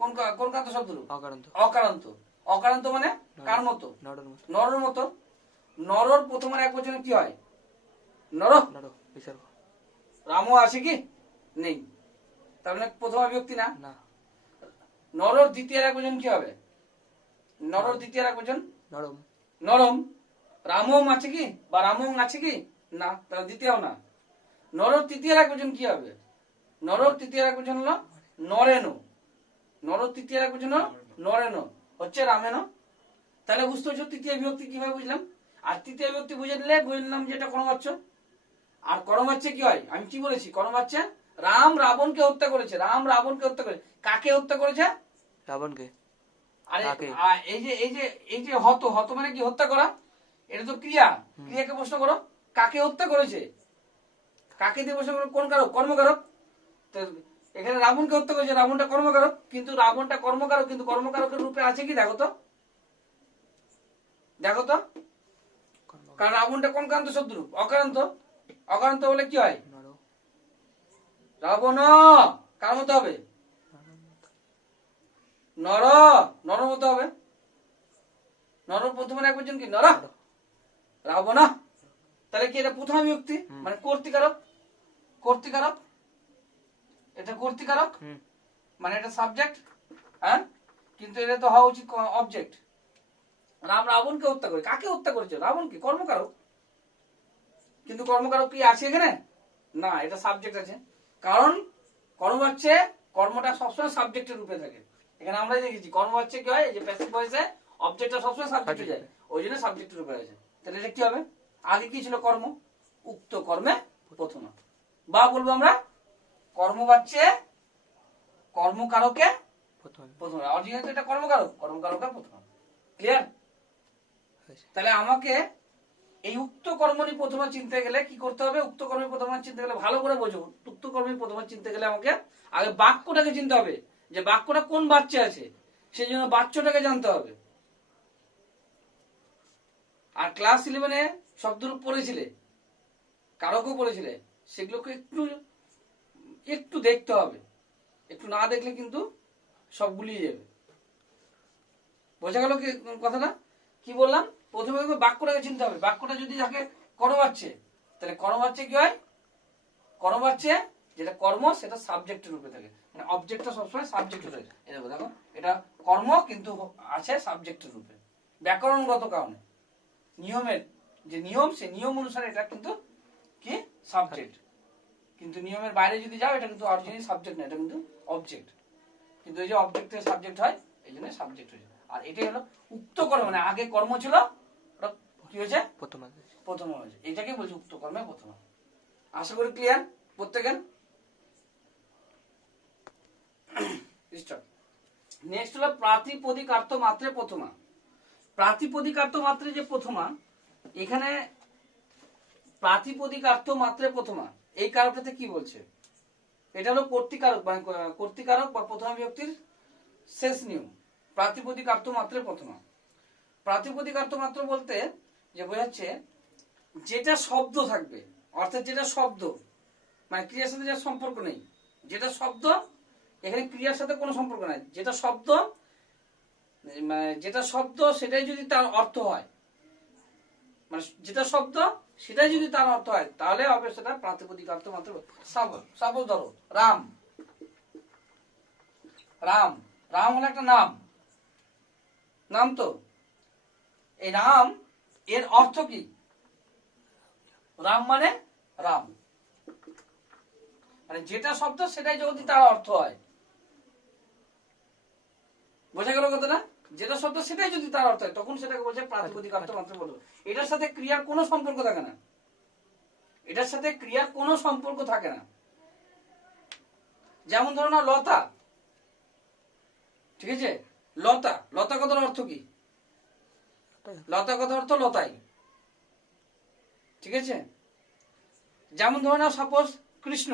কোন কোন কান্ত শব্দরূপ? অকারান্ত। অকারান্ত। অকারান্ত মানে কার মতো? নরর মতো। নরর প্রথমের এক বচনে কি হয়? নর। রাম আছে কি? নেই, তার মানে প্রথমা বিভক্তি না। নরর দ্বিতীয় এক বচন কি হবে? নরর দ্বিতীয় এক বচন নরম। নরম। রামম আছে কি? বা রামং আছে কি? না, তাহলে দ্বিতীয় না। নরর তৃতীয় এক বচন কি হবে? নরর তৃতীয় এক বচন হলো নরেন। নরর তৃতীয় এক বচন নরেন হচ্ছে রামেন। তাহলে বুঝতে হচ্ছে তৃতীয় বিভক্তি কিভাবে বুঝলাম। আর তৃতীয় বিভক্তি বুঝে নিলে বুঝলাম যে এটা কর্মবাচ্য। আর কর্মবাচ্যে কি হয়? আমি কি বলেছি? কর্মবাচ্যে রাম রাবণকে হত্যা করেছে। রাম রাবণকে হত্যা করেছে। কাকে হত্যা করেছে? রাবণকে। আরে এই যে এই যে এই যে হত, হত মানে কি? হত্যা করা। এটা তো ক্রিয়া। ক্রিয়াকে প্রশ্ন করো, কাকে হত্যা করেছে? কাকে দিয়ে প্রশ্ন করো? কোন কারক? কর্মকারক। এখানে রাবণকে হত্যা করেছে, রাবণটা কর্মকারক, কিন্তু রাবণটা কর্মকারক, কিন্তু কর্মকারকের রূপে আছে কি? দেখো তো, দেখো তো। কারণ রাবণটা কোন কান্ত শব্দরূপ? অকারান্ত। অকারান্ত হলে কি হয়? রাবণ কার মতো হবে? নর, নর মতো হবে। নর প্রথমে এক বচন কি? নর। রাবণ, তাহলে কি এটা প্রথমা বিভক্তি মানে কর্তৃকারক। কর্তৃকারক, এটা কর্তৃকারক মানে এটা সাবজেক্ট, হ্যাঁ, কিন্তু এটা তো হওয়া উচিত অবজেক্ট। রাম রাবণকে হত্যা করে। কাকে হত্যা করেছে? রাবণকে। কর্মকারক, কিন্তু কর্মকারক কি আছে এখানে? না, এটা সাবজেক্ট আছে। কারণ কর্মবাচ্যে কর্মটা সবসময় সাবজেক্টের রূপে থাকে। এখানে আমরা দেখেছি কর্মবাচ্যে কি হয়, যে প্যাসিভ ভয়েসে অবজেক্টটা সবসময় সাবজেক্টে যায়, ওই জন্য সাবজেক্টের রূপে আছে। তাহলে এটা কি হবে? আগে কি ছিল? কর্ম। উক্ত কর্মে প্রথমা, বা বলবো আমরা কর্মবাচ্যে কর্মকারকে প্রথমা। অরিজিনাল এটা কর্মকারক, কর্মকারকে প্রথমা। ক্লিয়ার? তাহলে আমাকে এই উক্ত কর্মণি প্রথমা চিনতে গেলে কি করতে হবে? উক্ত কর্মী প্রথমা চিনতে গেলে ভালো করে বোঝো। উক্ত কর্মী প্রথমা চিনতে গেলে আমাকে আগে বাক্যটাকে চিনতে হবে, যে বাক্যটা কোন বাচ্চা আছে, সেই জন্য বাচ্চটাকে জানতে হবে। আর ক্লাস 11-এ শব্দরূপ পড়েছিলে, কারকও পড়েছিলে, সেগুলোকে একটু একটু দেখতে হবে। একটু না দেখলে কিন্তু সব গুলিয়ে যাবে। বোঝা গেল কি কথাটা? কি বললাম? প্রথমে বাক্যটাকে চিনতে হবে। বাক্যটা যদি থাকে কর্মবাচ্যে, তাহলে কর্মবাচ্যে কি হয়? কর্মবাচ্যে যেটা কর্ম সেটা সাবজেক্টের রূপে থাকে, মানে অবজেক্টটা সবসময় সাবজেক্ট থাকে। এটা দেখো, এটা কর্ম কিন্তু আছে সাবজেক্টের রূপে, ব্যাকরণগত কারণে, নিয়মের যে নিয়ম, সেই নিয়ম অনুসারে এটা কিন্তু কি সাবজেক্ট। কিন্তু নিয়মের বাইরে যদি যাও এটা কিন্তু অরিজিনাল সাবজেক্ট না, এটা কিন্তু অবজেক্ট। কিন্তু এই যে অবজেক্টের সাবজেক্ট হয়, এই জন্য সাবজেক্ট হয়েছে। আর এটাই হলো উক্ত কর্ম, মানে আগে কর্ম ছিল, ওটা কি হয়েছে? প্রথম হয়েছে। এটাকে বলছে উক্ত কর্মে প্রথম। আশা করি ক্লিয়ার প্রত্যেকের। নেক্সট হলো প্রাতিপদিকার্থ মাত্রে প্রথমা। প্রাতিপদিকার্থ মাত্রে যে প্রথমা, এখানে প্রাতিপদিকার্থ মাত্রে প্রথমা এই কারকটাতে কি বলছে? এটা হলো কর্তৃকারক, মানে কর্তৃকারক বা প্রথমা বিভক্তির শেষ নিয়ম। প্রাতিপদিকার্থ মাত্রে প্রথমা। প্রাতিপদিকার্থ মাত্র বলতে যে বোঝাচ্ছে যেটা শব্দ থাকবে, অর্থাৎ যেটা শব্দ, মানে ক্রিয়ার সাথে যার সম্পর্ক নেই, যেটা শব্দ, এখানে ক্রিয়ার সাথে কোনো সম্পর্ক নাই, যেটা শব্দ, মানে যেটা শব্দ সেটাই যদি তার অর্থ হয়, মানে যেটা শব্দ সেটাই যদি তার অর্থ হয়, তাহলে হবে সেটা প্রাতিপদিকার্থ মাত্র। সাপোজ ধরো রাম, রাম, রাম হলো একটা নাম, নাম তো। এই রাম এর অর্থ কি? রাম মানে রাম, মানে যেটা শব্দ সেটাই যদি তার অর্থ হয়। বোঝা গেল কথাটা? যেটা শব্দ সেটাই যদি তার অর্থ হয়, তখন সেটাকে বলছে প্রাতিপদিকার্থ মাত্র বলবো। এটার সাথে ক্রিয়ার কোনো সম্পর্ক থাকে না, এটার সাথে ক্রিয়ার কোনো সম্পর্ক থাকে না। যেমন ধরো না লতা, ঠিক আছে? লতা, লতা কথার অর্থ কি? লতা কথার অর্থ লতাই, ঠিক আছে? যেমন ধরো না সাপোজ কৃষ্ণ,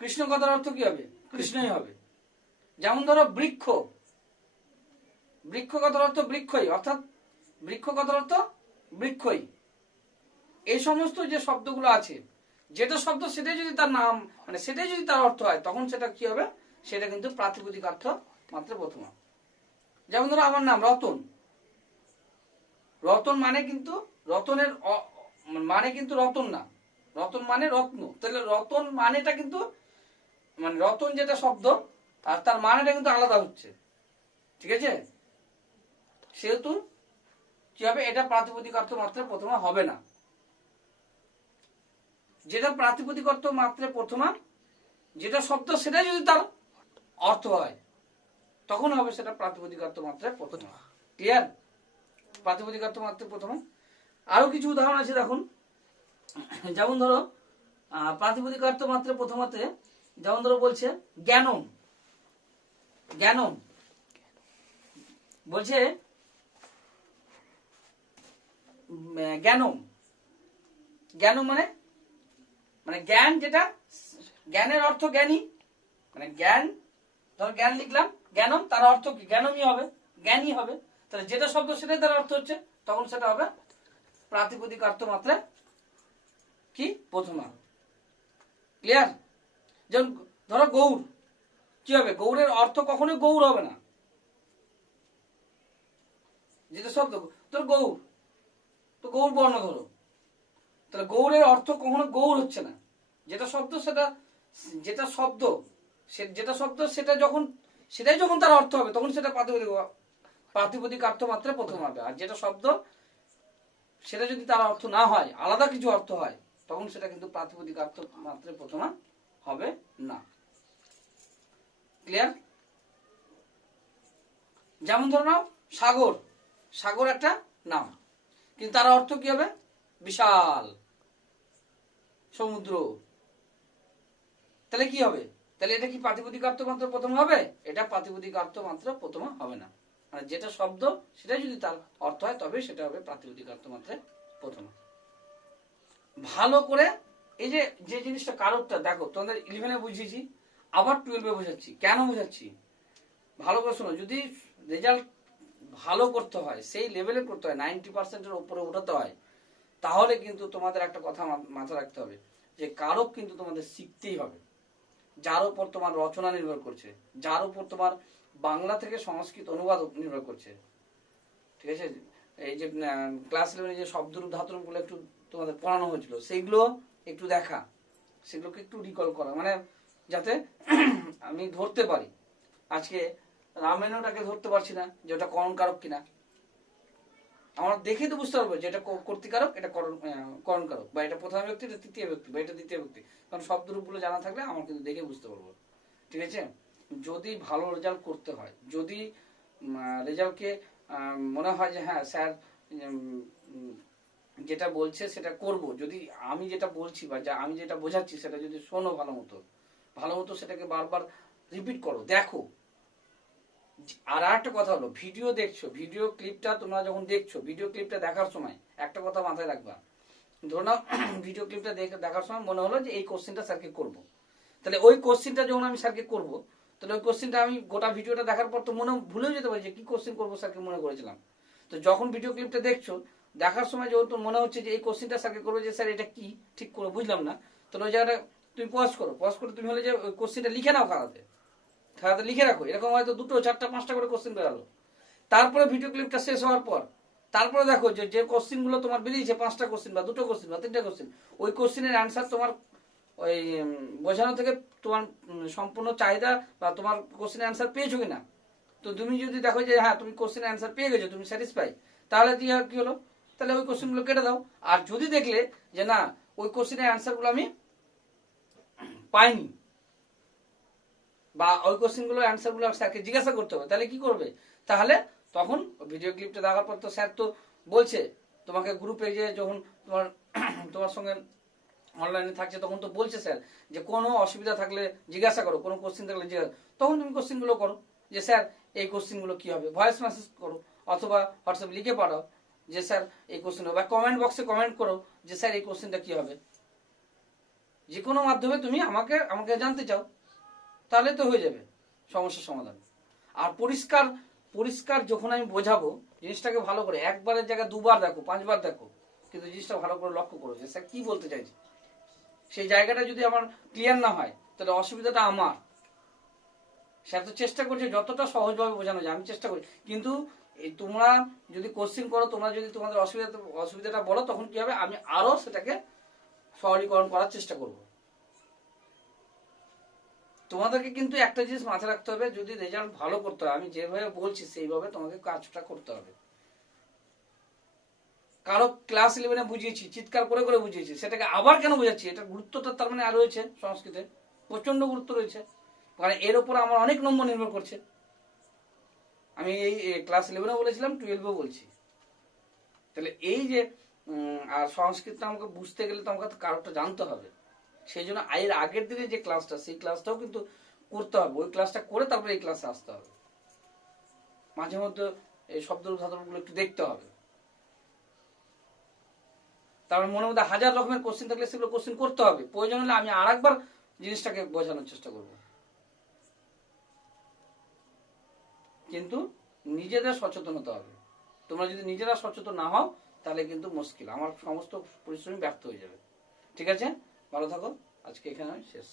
কৃষ্ণ কথার অর্থ কি হবে? কৃষ্ণই হবে। যেমন ধরো বৃক্ষ, বৃক্ষ কথার অর্থ বৃক্ষই, অর্থাৎ বৃক্ষ কথার অর্থ বৃক্ষই। এই সমস্ত যে শব্দগুলো আছে, যেটা শব্দ সেটাই যদি তার নাম, মানে সেটাই যদি তার অর্থ হয়, তখন সেটা কি হবে? সেটা কিন্তু প্রাতিপদিকার্থ মাত্র প্রথমা। যেমন ধরো আমার নাম রতন, রতন মানে কিন্তু রতনের মানে কিন্তু রতন না, রতন মানে রত্ন। তাহলে রতন মানেটা কিন্তু, মানে রতন যেটা শব্দ আর তার মানেটা কিন্তু আলাদা হচ্ছে, ঠিক আছে? সেহেতু কি হবে? এটা প্রাতিপদিকার্থ মাত্রে প্রথমা হবে না। যেটা প্রাতিপদিকার্থ মাত্রে প্রথমা, যেটা শব্দ সেটাই যদি তার অর্থ হয়, তখন হবে সেটা প্রাতিপদিকার্থ মাত্রে প্রথমা। ক্লিয়ার? প্রাতিপদিকার্থ মাত্রে প্রথমা। আরো কিছু উদাহরণ আছে দেখুন। যেমন ধরো প্রাতিপদিকার্থ মাত্রে প্রথমাতে, যেমন ধরো বলছে জ্ঞানম, জ্ঞানম বলছে জ্ঞানম, জ্ঞানম মানে, মানে জ্ঞান, যেটা জ্ঞানের অর্থ জ্ঞানী, মানে জ্ঞান, ধর জ্ঞান লিখলাম, জ্ঞানম তার অর্থ কি? জ্ঞানমই হবে, জ্ঞানী হবে। তাহলে যেটা শব্দ সেটাই তার অর্থ হচ্ছে, তখন সেটা হবে প্রাতিপদিকার্থ মাত্রে কি প্রথমা। ক্লিয়ার? যেমন ধরো গৌর, কি হবে? গৌরের অর্থ কখনোই গৌর হবে না, যেটা শব্দ। তোর গৌর, তো গৌর বর্ণ ধরো, তাহলে গৌরের অর্থ কখনো গৌর হচ্ছে না। যেটা শব্দ সেটা, যেটা শব্দ, যেটা শব্দ সেটা যখন, সেটাই যখন তার অর্থ হবে, তখন সেটা প্রাতিপদিকার্থ মাত্রে প্রথম হবে। আর যেটা শব্দ সেটা যদি তার অর্থ না হয়, আলাদা কিছু অর্থ হয়, তখন সেটা কিন্তু প্রাতিপদিকার্থ মাত্রে প্রথমা হবে না। ক্লিয়ার? যেমন ধরো নাও সাগর, সাগর একটা নাম, কিন্তু তার অর্থ কি হবে? বিশাল সমুদ্র। তাহলে কি হবে? তাহলে এটা কি প্রাতিপদিকার্থ মাত্র প্রথম হবে? এটা প্রাতিপদিকার্থ মাত্র প্রথম হবে না। মানে যেটা শব্দ সেটাই যদি তার অর্থ হয়, তবে সেটা হবে প্রাতিপদিকার্থ মাত্রে প্রথম। ভালো করে এই যে যে জিনিসটা কারকটা দেখো, তোমাদের 11-এ বুঝিয়েছি, আবার 12-এ বোঝাচ্ছি। কেন বোঝাচ্ছি? ভালো করে শোনো। যদি রেজাল্ট ভালো করতে হয়, সেই লেভেলে করতে হয়, 90%-এর উপরে উঠাতে হয়, তাহলে কিন্তু তোমাদের একটা কথা মাথায় রাখতে হবে, যে কারক কিন্তু তোমাদের শিখতেই হবে। যার উপর তোমার রচনা নির্ভর করছে, যার উপর তোমার বাংলা থেকে সংস্কৃত অনুবাদ নির্ভর করছে। ঠিক আছে, এই যে ক্লাস 11 যে শব্দরূপ ধাতুরূপগুলো একটু তোমাদের পড়ানো হয়েছিল, সেইগুলো একটু দেখা, সেগুলোকে একটু রিকল করা, মানে যাতে আমি ধরতে পারি। আজকে রামেণটাকে ধরতে পারছি না যে ওটা করণকারক কিনা, আমরা দেখে তো বুঝতে পারবো যে এটা কর্তৃকারক, এটা করণকারক, বা এটা প্রথম ব্যক্তি, এটা তৃতীয় ব্যক্তি, বা এটা দ্বিতীয় ব্যক্তি, কারণ শব্দরূপগুলো জানা থাকলে আমার কিন্তু দেখে বুঝতে পারবো। ঠিক আছে, যদি ভালো রেজাল্ট করতে হয়, যদি রেজাল্টকে মনে হয় যে হ্যাঁ স্যার যেটা বলছে সেটা করব, যদি আমি যেটা বলছি বা আমি যেটা বোঝাচ্ছি সেটা যদি শোনো ভালো মতো সেটাকে বারবার রিপিট করো, দেখো। আর একটা কথা হলো, ভিডিও দেখছো, ভিডিও ক্লিপটা তোমরা যখন দেখছো, ভিডিও ক্লিপটা দেখার সময় একটা কথা মাথায় রাখবা। ধরো না, ভিডিও ক্লিপটা দেখার সময় মনে হলো যে এই কোশ্চেনটা স্যারকে করব, তাহলে ওই কোশ্চেনটা যখন আমি স্যারকে করব, তাহলে ওই কোশ্চেনটা আমি গোটা ভিডিওটা দেখার পর তো মনে ভুলেও যেতে পারি যে কি কোশ্চেন করবো স্যারকে মনে করেছিলাম। তো যখন ভিডিও ক্লিপটা দেখছো, দেখার সময় যখন তোর মনে হচ্ছে যে এই কোশ্চেনটা স্যারকে করবো, যে স্যার এটা কি ঠিক করে বুঝলাম না, তাহলে ওই জায়গাটা তুমি পজ করে তুমি হলে যে ওই কোশ্চেনটা লিখে নাও, খাতাতে লিখে রাখো। এরকম হয়তো 2, 4, 5টা করে কোশ্চেন বেরালো। তারপরে ভিডিও ক্লিপটা শেষ হওয়ার পর তারপরে দেখো যে কোশ্চেন গুলো তোমার বেরিয়েছে, 5টা কোশ্চেন বা 2টো কোশ্চেন বা 3টা কোশ্চেন, ওই কোশ্চেনের অ্যান্সার তোমার ওই বোঝানো থেকে তোমার সম্পূর্ণ চাহিদা বা তোমার কোশ্চেনের অ্যান্সার পেয়েছো কিনা। তো তুমি যদি দেখো যে হ্যাঁ তুমি কোশ্চেনের অ্যান্সার পেয়ে গেছো, তুমি স্যাটিসফাই, তাহলে কি হলো, তাহলে ওই কোশ্চেনগুলো কেটে দাও। আর যদি দেখলে যে না ওই কোশ্চেনের অ্যান্সারগুলো আমি পাইনি, বা ওই কোশ্চেনগুলোর অ্যান্সারগুলো স্যারকে জিজ্ঞাসা করতে হবে, তাহলে কি করবে, তাহলে তখন ভিডিও ক্লিপটা দেখার পর তো স্যার তো বলছে তোমাকে গ্রুপে, যে যখন তোমার সঙ্গে অনলাইনে থাকছে তখন তো বলছে স্যার যে কোনো অসুবিধা থাকলে জিজ্ঞাসা করো, কোনো কোশ্চেন থাকলে জিজ্ঞাসা, তখন তুমি কোশ্চেনগুলো করো যে স্যার এই কোশ্চেনগুলো কি হবে, ভয়েস মেসেজ করো অথবা হোয়াটসঅ্যাপ লিখে পাঠাও যে স্যার এই কোশ্চেন, বা কমেন্ট বক্সে কমেন্ট করো যে স্যার এই কোশ্চেনটা কি হবে। যে কোনো মাধ্যমে তুমি আমাকে জানতে চাও, তাহলে তো হয়ে যাবে সমস্যার সমাধান। আর পরিষ্কার যখন আমি বোঝাবো জিনিসটাকে ভালো করে, একবারের জায়গায় 2বার দেখো, 5বার দেখো, কিন্তু জিনিসটা ভালো করে লক্ষ্য করো যে স্যার কি বলতে চাইছে। সেই জায়গাটা যদি আমার ক্লিয়ার না হয়, তাহলে অসুবিধাটা আমার। স্যার তো চেষ্টা করছে যতটা সহজভাবে বোঝানো যায়, আমি চেষ্টা করি, কিন্তু এই তোমরা যদি কোশ্চেন করো, তোমরা যদি তোমাদের অসুবিধাটা বলো, তখন কি হবে, আমি আরো সেটাকে সরলীকরণ করার চেষ্টা করব। তোমাদেরকে কিন্তু একটা জিনিস মাথায় রাখতে হবে, যদি রেজাল্ট ভালো করতে হয়, আমি যেভাবে বলছি সেইভাবে তোমাকে কাজটা করতে হবে। কারো ক্লাস 11 বুঝিয়েছি, চিৎকার করে করে বুঝিয়েছি, সেটাকে আবার কেন বোঝাচ্ছি, এটা গুরুত্বটা তার মানে আর রয়েছে, সংস্কৃতে প্রচন্ড গুরুত্ব রয়েছে, কারণ এর উপর আমার অনেক নম্বর নির্ভর করছে। আমি এই ক্লাস 11 বলেছিলাম, 12 বলছি। তাহলে এই যে আর সংস্কৃতটা আমাকে বুঝতে গেলে তো আমাকে কারোটা জানতে হবে, সেই জন্য এর আগের দিনে যে ক্লাসটা, সেই ক্লাসটাও কিন্তু করতে হবে, ওই ক্লাসটা করে তারপরে এই ক্লাসে আসতে হবে। মাঝে মধ্যে এই শব্দ ধাতুগুলো একটু দেখতে হবে, তার মনের মধ্যে 1000 রকমের কোশ্চেন থাকলে সেগুলো কোশ্চেন করতে হবে, প্রয়োজন হলে আমি আরেকবার জিনিসটাকে বোঝানোর চেষ্টা করব। কিন্তু নিজেদের সচেতন হতে হবে। তোমরা যদি নিজেরা সচেতন না হও, তাহলে কিন্তু মুশকিল, আমার সমস্ত পরিশ্রম ব্যর্থ হয়ে যাবে। ঠিক আছে, ভালো থাকো, আজকে এখানে শেষ।